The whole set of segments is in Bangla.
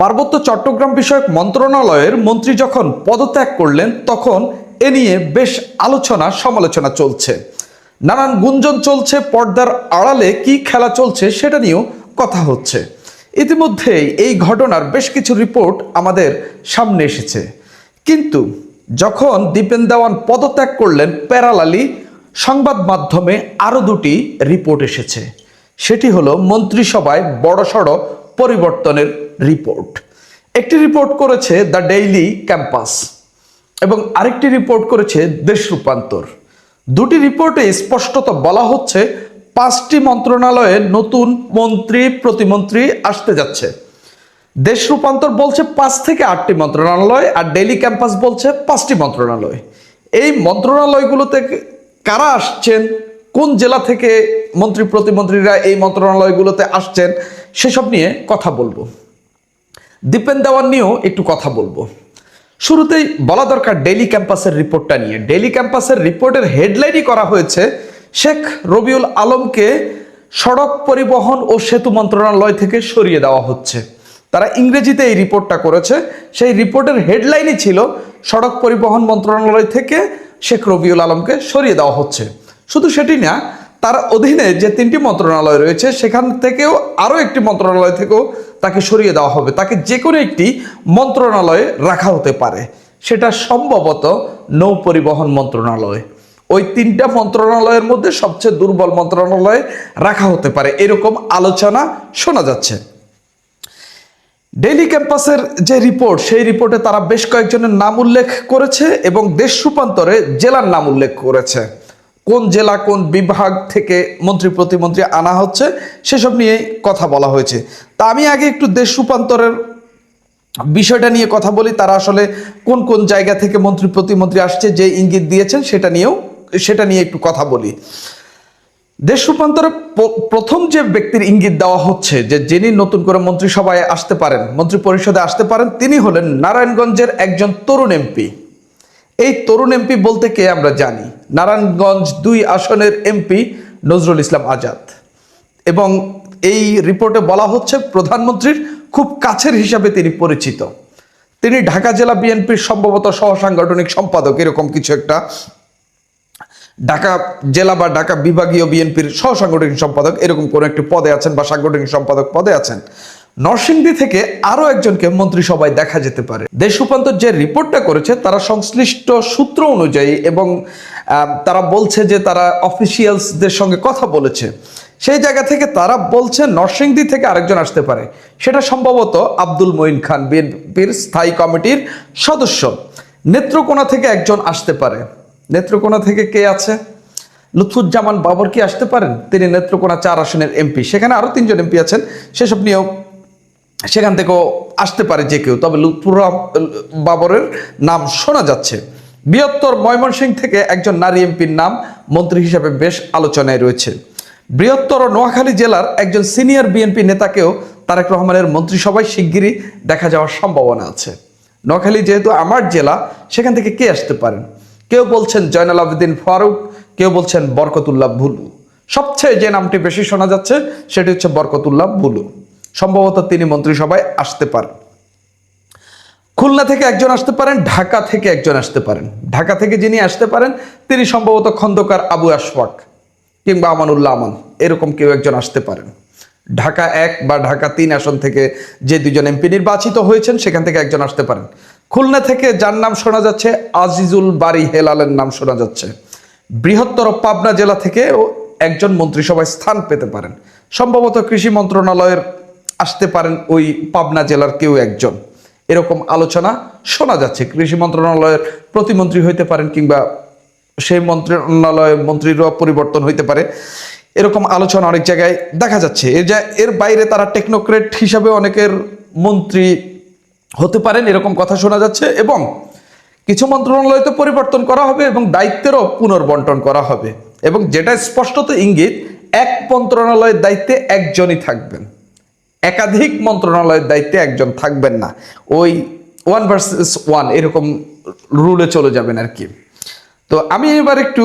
পার্বত্য চট্টগ্রাম বিষয়ক মন্ত্রণালয়ের মন্ত্রী যখন পদত্যাগ করলেন তখন এ নিয়ে বেশ আলোচনা সমালোচনা চলছে। নানান গুঞ্জন চলছে, পর্দার আড়ালে কি খেলা চলছে সেটা নিয়েও কথা হচ্ছে। ইতিমধ্যেই এই ঘটনার বেশ কিছু রিপোর্ট আমাদের সামনে এসেছে, কিন্তু যখন দীপেন দেওয়ান পদত্যাগ করলেন প্যারালালি সংবাদ মাধ্যমে আরও দুটি রিপোর্ট এসেছে। সেটি হলো মন্ত্রিসভায় বড়সড় পরিবর্তনের রিপোর্ট। একটি রিপোর্ট করেছে দ্য ডেইলি ক্যাম্পাস এবং আরেকটি রিপোর্ট করেছে দেশ রূপান্তর। দুটি রিপোর্টে স্পষ্টত বলা হচ্ছে 5টি মন্ত্রণালয়ে নতুন মন্ত্রী প্রতিমন্ত্রী আসতে যাচ্ছে। দেশ রূপান্তর বলছে 5 থেকে 8টি মন্ত্রণালয়, আর ডেইলি ক্যাম্পাস বলছে 5টি মন্ত্রণালয়। এই মন্ত্রণালয়গুলোতে কারা আসছেন, কোন জেলা থেকে মন্ত্রী প্রতিমন্ত্রীরা এই মন্ত্রণালয়গুলোতে আসছেন সেসব নিয়ে কথা বলবো। দীপেন দেওয়ান নিয়েও একটু কথা বলবো। শুরুতেই বলা দরকার ডেইলি ক্যাম্পাসের রিপোর্টটা নিয়ে। ডেইলি ক্যাম্পাসের রিপোর্টের হেডলাইনই করা হয়েছে শেখ রবিউল আলমকে সড়ক পরিবহন ও সেতু মন্ত্রণালয় থেকে সরিয়ে দেওয়া হচ্ছে। তারা ইংরেজিতে এই রিপোর্টটা করেছে। সেই রিপোর্টের হেডলাইনই ছিল সড়ক পরিবহন মন্ত্রণালয় থেকে শেখ রবিউল আলমকে সরিয়ে দেওয়া হচ্ছে। শুধু সেটি না, তার অধীনে যে 3টি মন্ত্রণালয় রয়েছে সেখান থেকেও আরও একটি মন্ত্রণালয় থেকেও তাকে সরিয়ে দেওয়া হবে। তাকে যে কোনো একটি মন্ত্রণালয়ে রাখা হতে পারে, সেটা সম্ভবত নৌ পরিবহন মন্ত্রণালয়। ওই 3টা মন্ত্রণালয়ের মধ্যে সবচেয়ে দুর্বল মন্ত্রণালয়ে রাখা হতে পারে, এরকম আলোচনা শোনা যাচ্ছে। ডেইলি ক্যাম্পাসের যে রিপোর্ট, সেই রিপোর্টে তারা বেশ কয়েকজনের নাম উল্লেখ করেছে এবং দেশ রূপান্তরে জেলার নাম উল্লেখ করেছে। কোন জেলা কোন বিভাগ থেকে মন্ত্রী প্রতিমন্ত্রী আনা হচ্ছে সেসব নিয়ে কথা বলা হয়েছে। তা আমি আগে একটু দেশ রূপান্তরের বিষয়টা নিয়ে কথা বলি। তারা আসলে কোন কোন জায়গা থেকে মন্ত্রী প্রতিমন্ত্রী আসছে, যে ইঙ্গিত দিয়েছেন সেটা নিয়ে একটু কথা বলি। দেশ রূপান্তরে প্রথম যে ব্যক্তির ইঙ্গিত দেওয়া হচ্ছে যে যিনি নতুন করে মন্ত্রিসভায় আসতে পারেন, মন্ত্রী পরিষদে আসতে পারেন, তিনি হলেন নারায়ণগঞ্জের একজন তরুণ এমপি। এই তরুণ এমপি বলতে কে আমরা জানি, নারায়ণগঞ্জ 2 আসনের এমপি নজরুল ইসলাম আজাদ। এবং এই রিপোর্টে বলা হচ্ছে প্রধানমন্ত্রীর খুব কাছের হিসাবে তিনি পরিচিত। তিনি ঢাকা জেলা বিএনপির সম্ভবত সহ সাংগঠনিক সম্পাদক, এরকম কিছু একটা, ঢাকা জেলা বা ঢাকা বিভাগীয় বিএনপির সহ সাংগঠনিক সম্পাদক এরকম কোন একটি পদে আছেন বা সাংগঠনিক সম্পাদক পদে আছেন। নরসিংদী থেকে আরো একজনকে মন্ত্রিসভায় দেখা যেতে পারে। দেশ রূপান্তর যে রিপোর্টটা করেছে তারা সংশ্লিষ্ট সূত্র অনুযায়ী এবং তারা বলছে যে তারা অফিসিয়ালসদের সঙ্গে কথা বলেছে, সেই জায়গা থেকে তারা বলছে নরসিংদী থেকে আরেকজন আসতে পারে। সেটা সম্ভবত আব্দুল মঈন খান, বিএনপির স্থায়ী কমিটির সদস্য। নেত্রকোনা থেকে একজন আসতে পারে। নেত্রকোনা থেকে কে আছে? লুৎফুজ্জামান বাবর কি আসতে পারেন? তিনি নেত্রকোনা 4 আসনের এমপি। সেখানে আরো 3জন এমপি আছেন, সেসব নিয়েও সেখান থেকেও আসতে পারে যে কেউ, তবে লুৎফুর বাবরের নাম শোনা যাচ্ছে। বৃহত্তর ময়মনসিংহ থেকে একজন নারী এমপির নাম মন্ত্রী হিসেবে বেশ আলোচনায় রয়েছে। বৃহত্তর নোয়াখালী জেলার একজন সিনিয়র বিএনপি নেতাকেও তারেক রহমানের মন্ত্রিসভায় শিগগিরই দেখা যাওয়ার সম্ভাবনা আছে। নোয়াখালী যেহেতু আমার জেলা, সেখান থেকে কে আসতে পারেন? কেউ বলছেন জয়নাল আবেদিন ফারুক, কেউ বলছেন বরকতুল্লাহ বুলু। সবচেয়ে যে নামটি বেশি শোনা যাচ্ছে সেটি হচ্ছে বরকতুল্লাহ বুলু। সম্ভবত তিনি মন্ত্রিসভায় আসতে পারেন। খুলনা থেকে একজন আসতে পারেন, ঢাকা থেকে একজন আসতে পারেন। ঢাকা থেকে যিনি আসতে পারেন তিনি সম্ভবত খন্দকার আবু আশফাক কিংবা আমানুল্লাহ আমান, এরকম কেউ একজন আসতে পারেন। ঢাকা 1 বা ঢাকা 3 আসন থেকে যে 2জন এমপি নির্বাচিত হয়েছেন সেখান থেকে একজন আসতে পারেন। খুলনা থেকে যার নাম শোনা যাচ্ছে আজিজুল বারী হেলালের নাম শোনা যাচ্ছে। বৃহত্তর পাবনা জেলা থেকে একজন মন্ত্রিসভায় স্থান পেতে পারেন। সম্ভবত কৃষি মন্ত্রণালয়ের আসতে পারেন ওই পাবনা জেলার কেউ একজন, এরকম আলোচনা শোনা যাচ্ছে। কৃষি মন্ত্রণালয়ের প্রতিমন্ত্রী হইতে পারেন কিংবা সেই মন্ত্রণালয়ের মন্ত্রীরও পরিবর্তন হইতে পারে, এরকম আলোচনা অনেক জায়গায় দেখা যাচ্ছে। এর বাইরে তারা টেকনোক্রেট হিসাবে অনেকের মন্ত্রী হতে পারেন, এরকম কথা শোনা যাচ্ছে। এবং কিছু মন্ত্রণালয় তো পরিবর্তন করা হবে এবং দায়িত্বেরও পুনর্বন্টন করা হবে। এবং যেটা স্পষ্টত ইঙ্গিত, এক মন্ত্রণালয়ের দায়িত্বে একজনই থাকবেন, একাধিক মন্ত্রণালয়ের দায়িত্বে একজন থাকবেন না। ওই 1 ভার্সেস 1 এরকম রুলে চলে যাবেন আর কি। তো আমি এবার একটু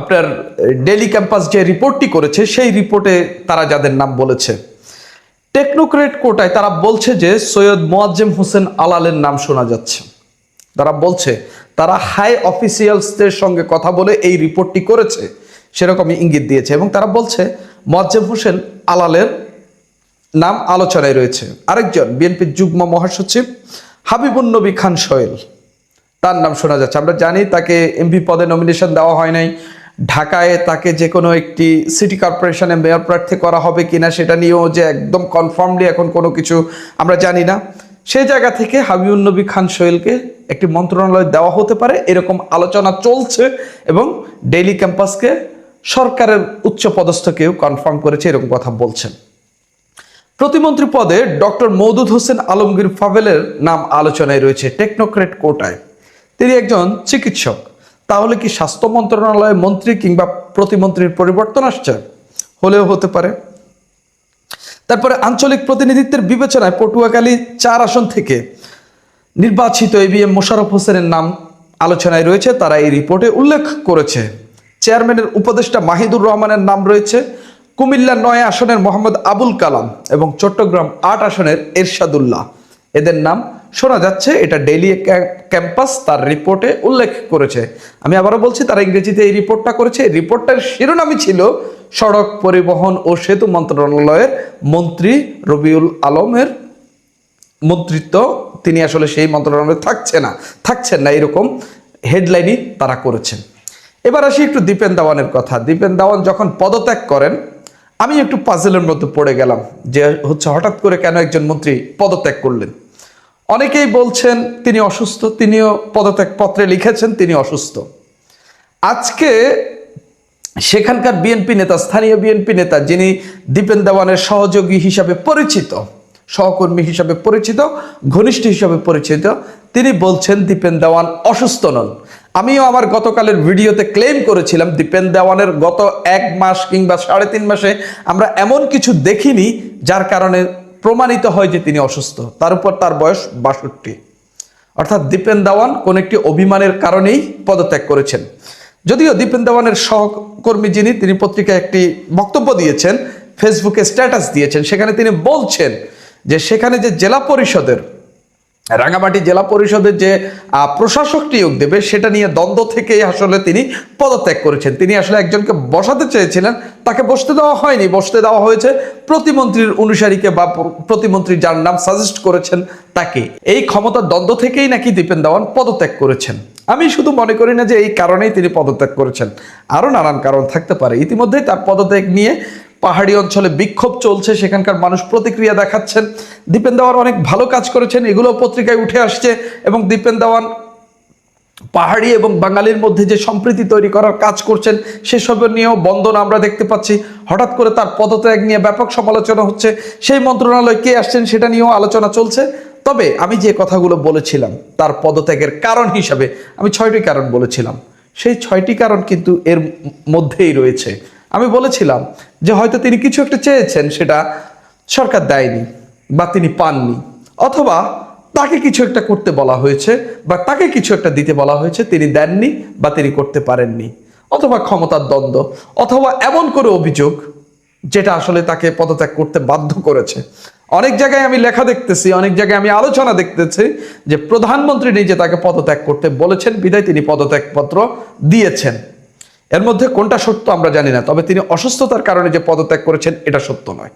আপনার ডেইলি ক্যাম্পাস যে রিপোর্টটি করেছে সেই রিপোর্টে তারা যাদের নাম বলেছে, টেকনোক্রেট কোটায় তারা বলছে যে সৈয়দ মোয়াজ্জেম হোসেন আলালের নাম শোনা যাচ্ছে। তারা বলছে তারা হাই অফিসিয়ালসদের সঙ্গে কথা বলে এই রিপোর্টটি করেছে, সেরকমই ইঙ্গিত দিয়েছে। এবং তারা বলছে মোয়াজ্জেম হোসেন আলালের নাম আলোচনায় রয়েছে। আরেকজন বিএনপির যুগ্ম মহাসচিব হাবিবুন নবী খান সোহেল, তার নাম শোনা যাচ্ছে। আমরা জানি তাকে এমপি পদে নমিনেশন দেওয়া হয় নাই। ঢাকায় তাকে যে কোনো একটি সিটি কর্পোরেশনে মেয়র প্রার্থী করা হবে কিনা সেটা নিয়েও যে একদম কনফার্মলি এখন কোনো কিছু আমরা জানি না। সেই জায়গা থেকে হাবিবুন নবী খান সোহেলকে একটি মন্ত্রণালয় দেওয়া হতে পারে এরকম আলোচনা চলছে, এবং ডেইলি ক্যাম্পাসকে সরকারের উচ্চ পদস্থ কেউ কনফার্ম করেছে এরকম কথা বলছেন। প্রতিমন্ত্রী পদে ডক্টর মওদুদ হোসেন আলমগীর ফাভেলের নাম আলোচনায় রয়েছে টেকনোক্রেট কোটায়। তিনি একজন চিকিৎসক। তাহলে কি স্বাস্থ্য মন্ত্রণালয়ের মন্ত্রী কিংবা প্রতিমন্ত্রীর পরিবর্তন আসছে? হলেও হতে পারে। তারপরে আঞ্চলিক প্রতিনিধিত্বের বিবেচনায় পটুয়াখালী 4 আসন থেকে নির্বাচিত এবিএম মোশাররফ হোসেনের নাম আলোচনায় রয়েছে, তারা এই রিপোর্টে উল্লেখ করেছে। চেয়ারম্যানের উপদেষ্টা মাহিদুর রহমানের নাম রয়েছে। কুমিল্লা 9 আসনের মোহাম্মদ আবুল কালাম এবং চট্টগ্রাম 8 আসনের এরশাদুল্লাহ, এদের নাম শোনা যাচ্ছে। এটা ডেইলি ক্যাম্পাস তার রিপোর্টে উল্লেখ করেছে। আমি আবারও বলছি, তারা ইংরেজিতে এই রিপোর্টটা করেছে। এই রিপোর্টটার শিরোনামই ছিল সড়ক পরিবহন ও সেতু মন্ত্রণালয়ের মন্ত্রী রবিউল আলমের মন্ত্রিত্ব, তিনি আসলে সেই মন্ত্রণালয়ে থাকছেন না এরকম হেডলাইনই তারা করেছেন। এবার আসি একটু দীপেন দেওয়ানের কথা। দীপেন দেওয়ান যখন পদত্যাগ করেন, আমি একটু পাজেলের মধ্যে পড়ে গেলাম যে হঠাৎ করে কেন একজন মন্ত্রী পদত্যাগ করলেন। অনেকেই বলছেন তিনি অসুস্থ, তিনিও পদত্যাগ পত্রে লিখেছেন তিনি অসুস্থ। আজকে সেখানকার বিএনপি নেতা, স্থানীয় বিএনপি নেতা, যিনি দীপেন দেওয়ানের সহযোগী হিসাবে পরিচিত, সহকর্মী হিসাবে পরিচিত, ঘনিষ্ঠ হিসাবে পরিচিত, তিনি বলছেন দীপেন দেওয়ান অসুস্থ নন। আমিও আমার গতকালের ভিডিওতে ক্লেম করেছিলাম দীপেন দেওয়ানের গত 1 মাস কিংবা 3.5 মাসে আমরা এমন কিছু দেখিনি যার কারণে প্রমাণিত হয় যে তিনি অসুস্থ। তার উপর তার বয়স 62। অর্থাৎ দীপেন দেওয়ান কোন একটি অভিমানের কারণেই পদত্যাগ করেছেন। যদিও দীপেন দেওয়ানের সহকর্মী যিনি, তিনি পত্রিকায় একটি বক্তব্য দিয়েছেন, ফেসবুকে স্ট্যাটাস দিয়েছেন, সেখানে তিনি বলছেন যে সেখানে যে জেলা পরিষদের, রাঙামাটি জেলা পরিষদের যে প্রশাসক নিয়োগ দেবে সেটা নিয়ে দ্বন্দ্ব থেকেই আসলে তিনি পদত্যাগ করেছেন। তিনি আসলে একজনকে বসাতে চেয়েছিলেন, তাকে বসতে দেওয়া হয়নি, বসতে দেওয়া হয়েছে প্রতিমন্ত্রীর অনুসারীকে বা প্রতিমন্ত্রী যার নাম সাজেস্ট করেছেন তাকে। এই ক্ষমতার দ্বন্দ্ব থেকেই নাকি দীপেন দেওয়ান পদত্যাগ করেছেন। আমি শুধু মনে করি না যে এই কারণেই তিনি পদত্যাগ করেছেন, আরো নানান কারণ থাকতে পারে। ইতিমধ্যেই তার পদত্যাগ নিয়ে পাহাড়ি অঞ্চলে বিক্ষোভ চলছে, সেখানকার মানুষ প্রতিক্রিয়া দেখাচ্ছেন। দীপেন দেওয়ান অনেক ভালো কাজ করেছেন, এগুলো পত্রিকায় উঠে আসছে। এবং দীপেন দেওয়ান পাহাড়ি এবং বাঙালির মধ্যে যে সম্প্রীতি তৈরি করার কাজ করছেন সেসবের নিয়েও বন্দনা আমরা দেখতে পাচ্ছি। হঠাৎ করে তার পদত্যাগ নিয়ে ব্যাপক সমালোচনা হচ্ছে, সেই মন্ত্রণালয় কে আসছেন সেটা নিয়েও আলোচনা চলছে। তবে আমি যে কথাগুলো বলেছিলাম তার পদত্যাগের কারণ হিসাবে, আমি 6টি কারণ বলেছিলাম, সেই 6টি কারণ কিন্তু এর মধ্যেই রয়েছে। আমি বলেছিলাম যে হয়তো তিনি কিছু একটা চেয়েছেন, সেটা সরকার দেয়নি বা তিনি পাননি, অথবা তাকে কিছু একটা করতে বলা হয়েছে বা তাকে কিছু একটা দিতে বলা হয়েছে, তিনি দেননি বা তিনি করতে পারেননি, অথবা ক্ষমতার দ্বন্দ্ব, অথবা এমন করে অভিযোগ যেটা আসলে তাকে পদত্যাগ করতে বাধ্য করেছে। অনেক জায়গায় আমি লেখা দেখতেছি, অনেক জায়গায় আমি আলোচনা দেখতেছি যে প্রধানমন্ত্রী নিজে তাকে পদত্যাগ করতে বলেছেন, বিধায় তিনি পদত্যাগপত্র দিয়েছেন। এর মধ্যে কোনটা সত্য আমরা জানি না, তবে তিনি অসুস্থতার কারণে যে পদত্যাগ করেছেন এটা সত্য নয়।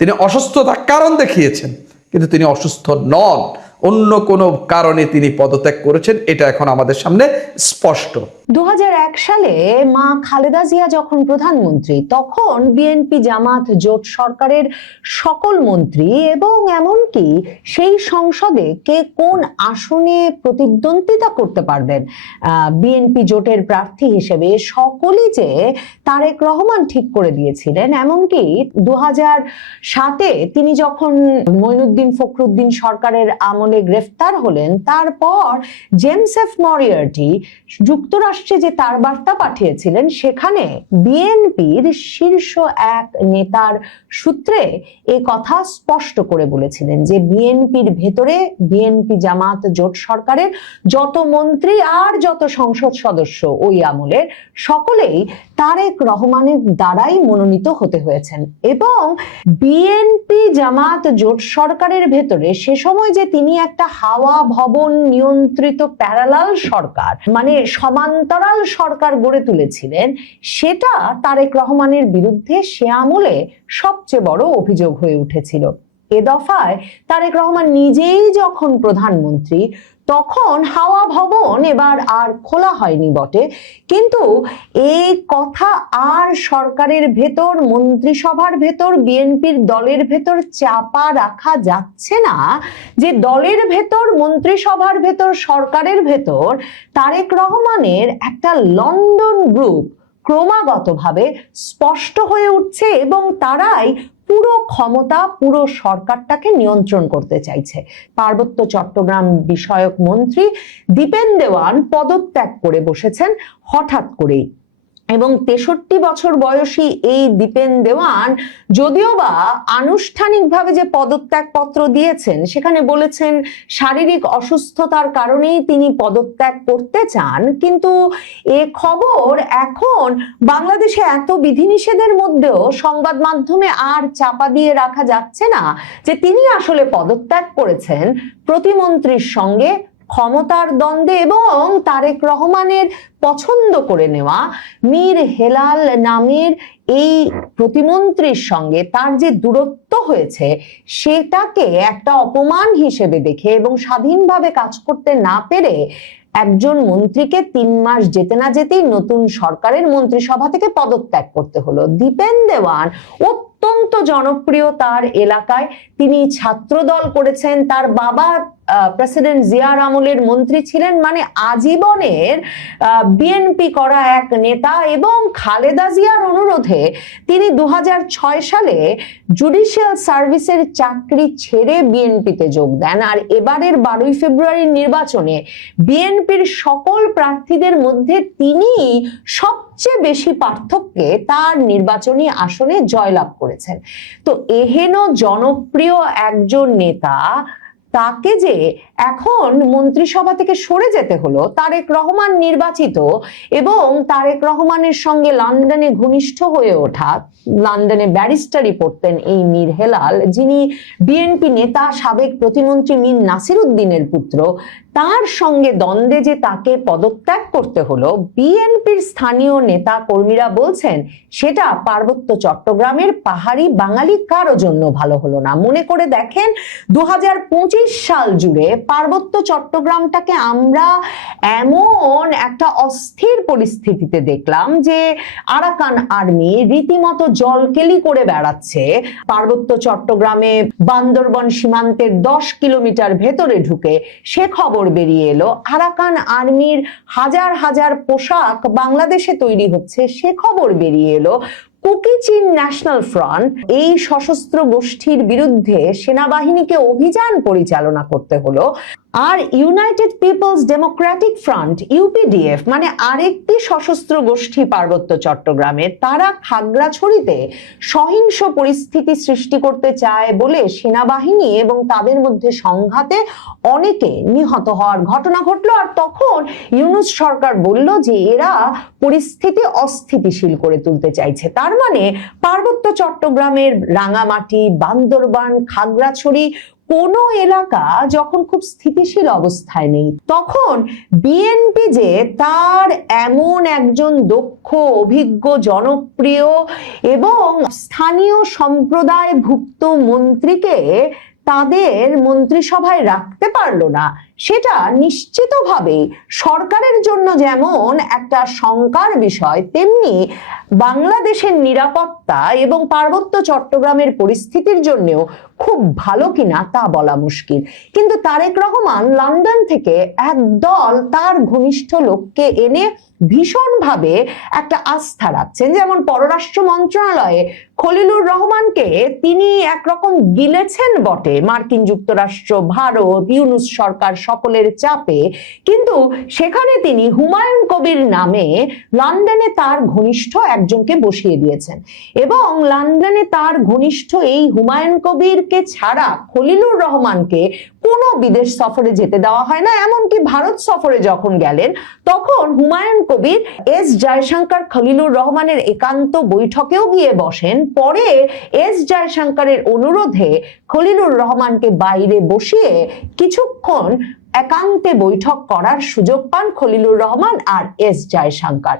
তিনি অসুস্থতার কারণ দেখিয়েছেন, কিন্তু তিনি অসুস্থ নন। অন্য কোনো কারণে তিনি পদত্যাগ করেছেন, এটা এখন আমাদের সামনে স্পষ্ট। 2001 সালে মা খালেদা জিয়া যখন প্রধানমন্ত্রী, তখন বিএনপি জামাত জোট সরকারের সকল মন্ত্রী এবং এমনকি সেই সংসদে কে কোন আসনে প্রতিদ্বন্দ্বিতা করতে পারবেন বিএনপি জোটের প্রার্থী হিসেবে সকলেই যে তারেক রহমান ঠিক করে দিয়েছিলেন। এমনকি 2007-এ তিনি যখন মঈনুদ্দিন ফখরুদ্দিন সরকারের আমলে আমলে গ্রেফতার হলেন, তারপর জেমস এফ মরিয়ার্টি যুক্তরাষ্ট্রে যে তার বার্তা পাঠিয়েছিলেন, সেখানে বিএনপির শীর্ষ এক নেতার সূত্রে এ কথা স্পষ্ট করে বলেছিলেন যে বিএনপির ভেতরে বিএনপি জামাত জোট সরকারের যত মন্ত্রী আর যত সংসদ সদস্য ওই আমলের সকলেই তারেক রহমানের দ্বারাই মনোনীত হতে হয়েছেন। এবং বিএনপি জামাত জোট সরকারের ভেতরে সে সময় যে তিনি একটা হাওয়া ভবন নিয়ন্ত্রিত প্যারালাল সরকার, মানে সমান্তরাল সরকার গড়ে তুলেছিলেন, সেটা তারেক রহমানের বিরুদ্ধে সে আমলে সবচেয়ে বড় অভিযোগ হয়ে উঠেছিল। এ দফায় তারেক রহমান নিজেই যখন প্রধানমন্ত্রী, তখন হাওয়া ভবন এবার আর খোলা হয়নি বটে, কিন্তু এই কথা আর সরকারের ভেতর, মন্ত্রিসভার ভেতর, বিএনপির দলের ভেতর চাপা রাখা যাচ্ছে না যে দলের ভেতর, মন্ত্রিসভার ভেতর, সরকারের ভেতর তারেক রহমানের একটা লন্ডন গ্রুপ ক্রমাগতভাবে স্পষ্ট হয়ে উঠছে এবং তারাই পুরো ক্ষমতা, পুরো সরকারটাকে নিয়ন্ত্রণ করতে চাইছে। পার্বত্য চট্টগ্রাম বিষয়ক মন্ত্রী দীপেন দেওয়ান পদত্যাগ করে বসেছেন হঠাৎ করেই, এবং 63 বছর বয়সী এই দীপেন দেওয়ান যদিও বা আনুষ্ঠানিকভাবে যে পদত্যাগ পত্র দিয়েছেন সেখানে বলেছেন শারীরিক অসুস্থতার কারণেই তিনি পদত্যাগ করতে চান, কিন্তু এ খবর এখন বাংলাদেশে এত বিধিনিষেধের মধ্যেও সংবাদ মাধ্যমে আর চাপা দিয়ে রাখা যাচ্ছে না যে তিনি আসলে পদত্যাগ করেছেন প্রতিমন্ত্রীর সঙ্গে ক্ষমতার দ্বন্দ্বে এবং তারেক রহমানের পছন্দ করে নেওয়া মীর হেলাল নামের এই প্রতিমন্ত্রীর সঙ্গে তার যে দূরত্ব হয়েছে সেটাকে একটা অপমান হিসেবে দেখে এবং স্বাধীনভাবে কাজ করতে না পেরে একজন মন্ত্রীকে 3 মাস যেতে না যেতেই নতুন সরকারের মন্ত্রিসভা থেকে পদত্যাগ করতে হলো। দীপেন দেওয়ান অত্যন্ত জনপ্রিয় তার এলাকায়, তিনি ছাত্রদল করেছেন, তার বাবা প্রেসিডেন্ট জিয়ার আমলের মন্ত্রী ছিলেন, মানে আজীবনের বিএনপি করা এক নেতা, এবং খালেদা জিয়ার অনুরোধে তিনি 2006 সালে জুডিশিয়াল সার্ভিসের চাকরি ছেড়ে বিএনপিতে যোগ দেন। আর এবারের 12 ফেব্রুয়ারির নির্বাচনে বিএনপির সকল প্রার্থীদের মধ্যে তিনি সবচেয়ে বেশি পার্থক্যে তার নির্বাচনী আসনে জয়লাভ করেছেন। তো এহেন জনপ্রিয় একজন নেতা, তাকে যে এখন মন্ত্রিসভা থেকে সরে যেতে হলো, তারেক রহমান নির্বাচিত এবং তারেক রহমানের সঙ্গে লন্ডনে ঘনিষ্ঠ হয়ে ওঠা, লন্ডনে ব্যারিস্টারি পড়তেন এই মীর হেলাল, যিনি বিএনপি নেতা, সাবেক প্রতিমন্ত্রী মীর নাসির উদ্দিনের পুত্র, তার সঙ্গে দ্বন্দ্বে যে তাকে পদত্যাগ করতে হলো, বিএনপির স্থানীয় নেতা কর্মীরা বলছেন সেটা পার্বত্য চট্টগ্রামের পাহাড়ি বাঙালি কারো জন্য ভালো হলো না। মনে করে দেখেন 2025 সাল জুড়ে পার্বত্য চট্টগ্রামটাকে আমরা এমন একটা অস্থির পরিস্থিতিতে দেখলাম যে আরাকান আর্মি রীতিমতো জলকেলি করে বেড়াচ্ছে পার্বত্য চট্টগ্রামে, বান্দরবন সীমান্তের 10 কিলোমিটার ভেতরে ঢুকে। সে খবর বেরিয়ে এলো আরাকান আর্মির হাজার হাজার পোশাক বাংলাদেশে তৈরি হচ্ছে, সে খবর বেরিয়ে এলো কুকি চিন ন্যাশনাল ফ্রন্ট, এই সশস্ত্র গোষ্ঠীর বিরুদ্ধে সেনাবাহিনীকে অভিযান পরিচালনা করতে হলো। আর United Peoples Democratic Front UPDF, মানে আরেকটি সশস্ত্র গোষ্ঠী পার্বত্য চট্টগ্রামে, তারা খাগড়াছড়িতে সহিংস পরিস্থিতি সৃষ্টি করতে চায় বলে সেনাবাহিনী এবং তাদের মধ্যে সংঘাতে অনেকে নিহত হওয়ার ঘটনা ঘটলো। আর তখন ইউনূস সরকার বলল যে এরা পরিস্থিতি অস্থিতিশীল করে তুলতে চাইছে। তার মানে পার্বত্য চট্টগ্রামের রাঙামাটি, বান্দরবান, খাগড়াছড়ি কোন এলাকা যখন খুব স্থিতিশীল অবস্থায় নেই, তখন বিএনপি যে তার এমন একজন দক্ষ, অভিজ্ঞ, জনপ্রিয় এবং স্থানীয় সম্প্রদায়ভুক্ত মন্ত্রীকে তাদের মন্ত্রিসভায় রাখতে পারলো না, সেটা নিশ্চিতভাবে সরকারের জন্য যেমন একটা শঙ্কার বিষয়, তেমনি বাংলাদেশের নিরাপত্তা এবং পার্বত্য চট্টগ্রামের পরিস্থিতির জন্যও খুব ভালো কিনা তা বলা মুশকিল। কিন্তু তারেক রহমান লন্ডন থেকে একদল তার ঘনিষ্ঠ লোককে এনে ভীষণভাবে একটা আস্থা রাখছেন। যেমন পররাষ্ট্র মন্ত্রণালয়ে খলিলুর রহমানকে তিনি একরকম গিলেছেন বটে, মার্কিন যুক্তরাষ্ট্র, ভারত, ইউনূস সরকার সকলের চাপে, কিন্তু সেখানে তিনি হুমায়ুন কবির নামে লন্ডনে তার ঘনিষ্ঠ একজনকে বসিয়ে দিয়েছেন এবং লন্ডনে তার ঘনিষ্ঠ এই হুমায়ুন কবিরকে ছাড়া খলিলুর রহমানকে কোনো বিদেশ সফরে যেতে দেওয়া হয় না। এমনকি ভারত সফরে যখন গেলেন তখন হুমায়ুন কবির এস জয়শঙ্কর খলিলুর রহমানের একান্ত বৈঠকেও গিয়ে বসেন। পরে এস জয়শঙ্করের অনুরোধে খলিলুর রহমানকে বাইরে বসিয়ে কিছুক্ষণ একান্তে বৈঠক করার সুযোগ পান খলিলুর রহমান আর এস জয়শঙ্কর।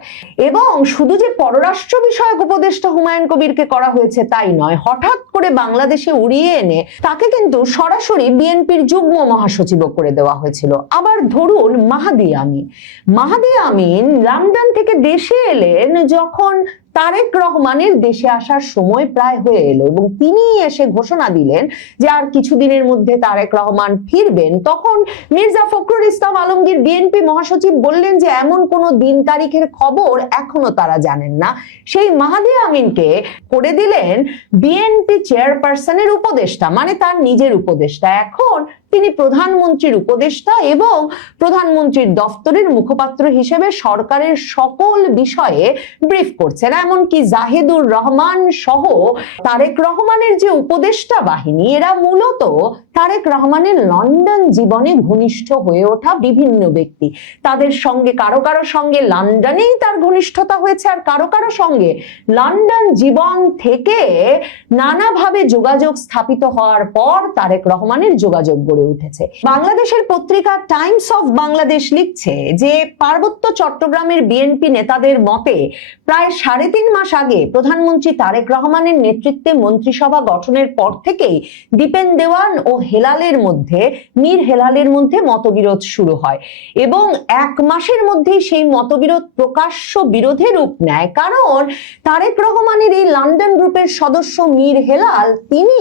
এবং শুধু যে পররাষ্ট্র বিষয়ক উপদেষ্টা হুমায়ুন কবিরকে করা হয়েছে তাই নয়, হঠাৎ করে বাংলাদেশে উড়িয়ে এনে তাকে কিন্তু সরাসরি বিএনপির যুগ্ম মহাসচিবও করে দেওয়া হয়েছিল। আবার ধরুন মাহাদি আমিন লন্ডন থেকে দেশে এলেন যখন তারেক রহমানের দেশে আসার সময় প্রায় হয়ে এলো এবং তিনি এসে ঘোষণা দিলেন যে আর কিছুদিনের মধ্যে তারেক রহমান ফিরবেন। তখন মির্জা ফখরুল ইসলাম আলমগীর বিএনপি মহাসচিব বললেন যে এমন কোনো দিন তারিখের খবর এখনো তারা জানেন না। সেই মাহাদি আমিনকে করে দিলেন বিএনপি চেয়ারপারসনের উপদেষ্টা, মানে তার নিজের উপদেষ্টা। এখন তিনি প্রধানমন্ত্রীর উপদেষ্টা এবং প্রধানমন্ত্রীর দফতরের মুখপাত্র হিসেবে সরকারের সকল বিষয়ে ব্রিফ করছেন। এমনকি জাহিদুর রহমান সহ তারেক রহমানের যে উপদেষ্টা বাহিনী, এরা মূলত তারেক রহমানের লন্ডন জীবনে ঘনিষ্ঠ হয়ে ওঠা বিভিন্ন ব্যক্তি। তাদের সঙ্গে কারো কারো সঙ্গে লন্ডনেই তার ঘনিষ্ঠতা হয়েছে, আর কারো কারো সঙ্গে লন্ডন জীবন থেকে নানাভাবে যোগাযোগ স্থাপিত হওয়ার পর তারেক রহমানের যোগাযোগ গড়ে উঠেছে। বাংলাদেশের পত্রিকা টাইমস অফ বাংলাদেশ লিখছে যে পার্বত্য চট্টগ্রামের বিএনপি নেতাদের মতে প্রায় 3.5 মাস আগে প্রধানমন্ত্রী তারেক রহমানের নেতৃত্বে মন্ত্রিসভা গঠনের পর থেকেই দীপেন দেওয়ান ও মীর হেলালের মধ্যে মতবিরোধ শুরু হয় এবং 1 মাসের মধ্যেই সেই মতবিরোধ প্রকাশ্য বিরোধে রূপ নেয়। কারণ তারেক রহমানের এই লন্ডন গ্রুপের সদস্য মীর হেলাল তিনি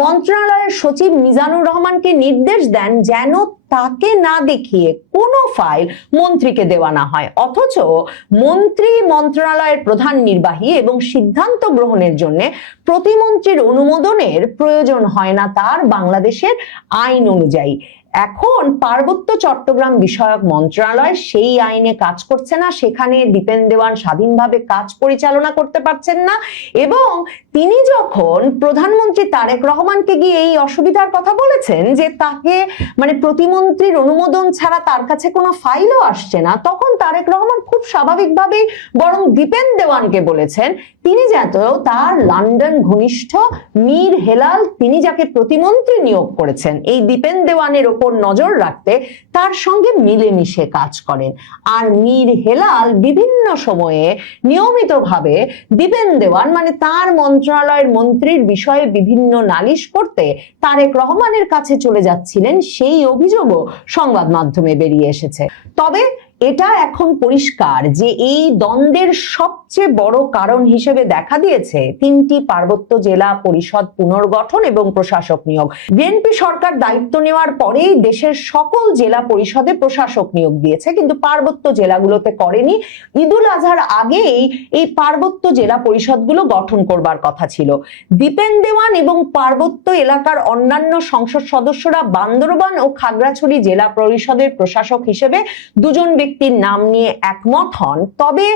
মন্ত্রণালয়ের সচিব মিজানুর রহমানকে নির্দেশ দেন যেন তাকে না দেখিয়ে কোনো ফাইল মন্ত্রীকে দেওয়া না হয়। অথচ মন্ত্রী মন্ত্রণালয়ের প্রধান নির্বাহী এবং সিদ্ধান্ত গ্রহণের জন্য প্রতিমন্ত্রীর অনুমোদনের প্রয়োজন হয় না তার বাংলাদেশের আইন অনুযায়ী। এখন পার্বত্য চট্টগ্রাম বিষয়ক মন্ত্রণালয় সেই আইনে কাজ করছে না, সেখানে দীপেন দেওয়ান স্বাধীনভাবে কাজ পরিচালনা করতে পারছেন না এবং তিনি যখন প্রধানমন্ত্রী তারেক রহমানকে গিয়ে এই অসুবিধার কথা বলেছেন যে তাকে মানে প্রতিমন্ত্রীর অনুমোদন ছাড়া তার কাছে কোনো ফাইলও আসছে না, তখন তারেক রহমান খুব স্বাভাবিকভাবেই বরং দীপেন দেওয়ানকে বলেছেন তিনি যাতে তার লন্ডন ঘনিষ্ঠ মীর হেলাল, তিনি যাকে প্রতিমন্ত্রী নিয়োগ করেছেন, এই দীপেন দেওয়ানের ওপর নজর রাখতে তার সঙ্গে মিলেমিশে কাজ করেন। আর মীর হেলাল বিভিন্ন সময়ে নিয়মিতভাবে দীপেন দেওয়ান মানে তার মন্ত্রণালয়ের মন্ত্রীর বিষয়ে বিভিন্ন নালিশ করতে তারেক রহমানের কাছে চলে যাচ্ছিলেন, সেই অভিযোগও সংবাদ মাধ্যমে বেরিয়ে এসেছে। তবে এটা এখন পরিষ্কার যে এই দ্বন্দ্বের সবচেয়ে বড় কারণ হিসেবে দেখা দিয়েছে 3টি পার্বত্য জেলা পরিষদ পুনর্গঠন এবং প্রশাসক নিয়োগ। বিএনপি সরকার দায়িত্ব নেওয়ার পরেই দেশের সকল জেলা পরিষদে প্রশাসক নিয়োগ দিয়েছে, কিন্তু পার্বত্য জেলাগুলোতে করেনি। ঈদুল আজহার আগেই এই পার্বত্য জেলা পরিষদগুলো গঠন করবার কথা ছিল। দীপেন দেওয়ান এবং পার্বত্য এলাকার অন্যান্য সংসদ সদস্যরা বান্দরবান ও খাগড়াছড়ি জেলা পরিষদের প্রশাসক হিসেবে দুজন ব্যক্তির নাম নিয়ে একমত হন। তবে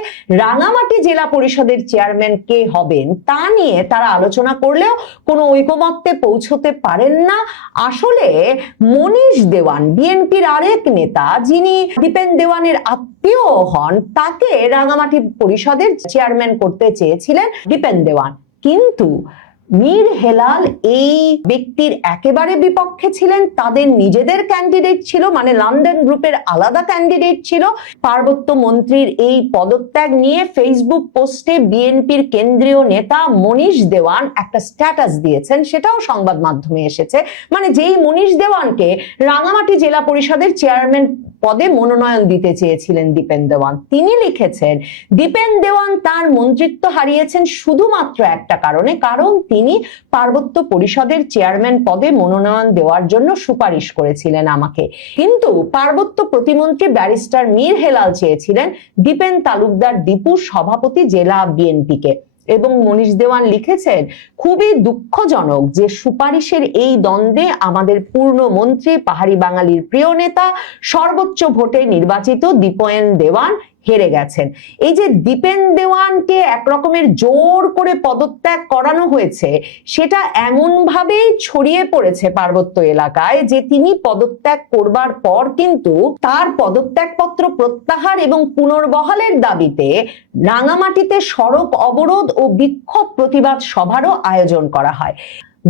রাঙামাটি জেলা পরিষদের চেয়ারম্যান কে হবেন তা নিয়ে তারা আলোচনা করলেও কোনো ঐকমত্যে পৌঁছতে পারেন না। আসলে মনীষ দেওয়ান বিএনপির আরেক নেতা, যিনি দীপেন দেওয়ানের আত্মীয় হন, তাকে রাঙামাটি পরিষদের চেয়ারম্যান করতে চেয়েছিলেন দীপেন দেওয়ান, কিন্তু মীর হেলাল এই ব্যক্তির একেবারে বিপক্ষে ছিলেন, তাদের নিজেদের ক্যান্ডিডেট ছিল, মানে লন্ডন গ্রুপের আলাদা ক্যান্ডিডেট ছিল। পার্বত্য মন্ত্রীর এই পদত্যাগ নিয়ে ফেসবুক পোস্টে বিএনপির কেন্দ্রীয় নেতা মনীষ দেওয়ান একটা স্ট্যাটাস দিয়েছেন, সেটাও সংবাদ মাধ্যমে এসেছে। মানে যেই মনীষ দেওয়ানকে রাঙামাটি জেলা পরিষদের চেয়ারম্যান পদে মনোনয়ন দিতে চেয়েছিলেন দীপেন দেওয়ান, তিনি লিখেছেন দীপেন দেওয়ান তার মন্ত্রিত্ব হারিয়েছেন শুধুমাত্র একটা কারণে, কারণ তিনি পার্বত্য পরিষদের চেয়ারম্যান পদে মনোনয়ন দেওয়ার জন্য সুপারিশ করেছিলেন আমাকে। কিন্তু পার্বত্য প্রতিমন্ত্রী ব্যারিস্টার মীর হেলাল চেয়েছিলেন দীপেন তালুকদার দীপুর সভাপতি জেলা বিএনপিকে। এবং মনীষ দেওয়ান লিখেছেন, খুবই দুঃখজনক যে সুপারিশের এই দ্বন্দ্বে আমাদের পূর্ণ মন্ত্রী, পাহাড়ি বাঙালির প্রিয় নেতা, সর্বোচ্চ ভোটে নির্বাচিত দীপেন দেওয়ান হেরে গেছেন। এই যে দীপেন দেওয়ানকে একরকমের জোর করে পদত্যাগ করানো হয়েছে, সেটা এমন ভাবেই ছড়িয়ে পড়েছে পার্বত্য এলাকায় যে তিনি পদত্যাগ করবার পর কিন্তু তার পদত্যাগপত্র প্রত্যাহার এবং পুনর্বহালের দাবিতে রাঙামাটিতে সড়ক অবরোধ ও বিক্ষোভ প্রতিবাদ সভারও আয়োজন করা হয়।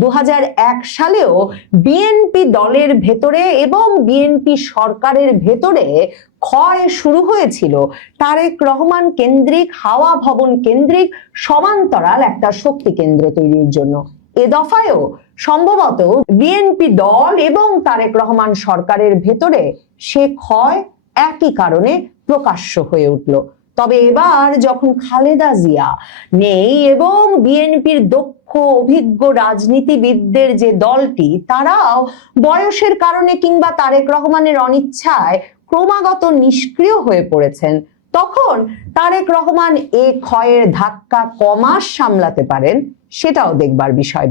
2001 সালেও বিএনপি দলের ভেতরে এবং বিএনপি সরকারের ভেতরে ক্ষয় শুরু হয়েছিল তারেক রহমান কেন্দ্রিক, হাওয়া ভবন কেন্দ্রিক সমান্তরাল একটা শক্তি কেন্দ্র তৈরির জন্য। এ দফায়ও সম্ভবত বিএনপি দল এবং তারেক রহমান সরকারের ভেতরে সে ক্ষয় একই কারণে প্রকাশ্য হয়ে উঠল। তবে এবার যখন খালেদা জিয়া নেই এবং বিএনপির দক্ষ অভিজ্ঞ রাজনীতিবিদদের যে দলটি, তারাও বয়সের কারণে কিংবা তারেক রহমানের অনিচ্ছায় ক্রমাগত নিষ্ক্রিয় হয়ে পড়েছেন, তখন তারেক রহমান এ ক্ষয়ের ধাক্কা কমাস সামলাতে পারেন, সেটাও দেখবার বিষয়।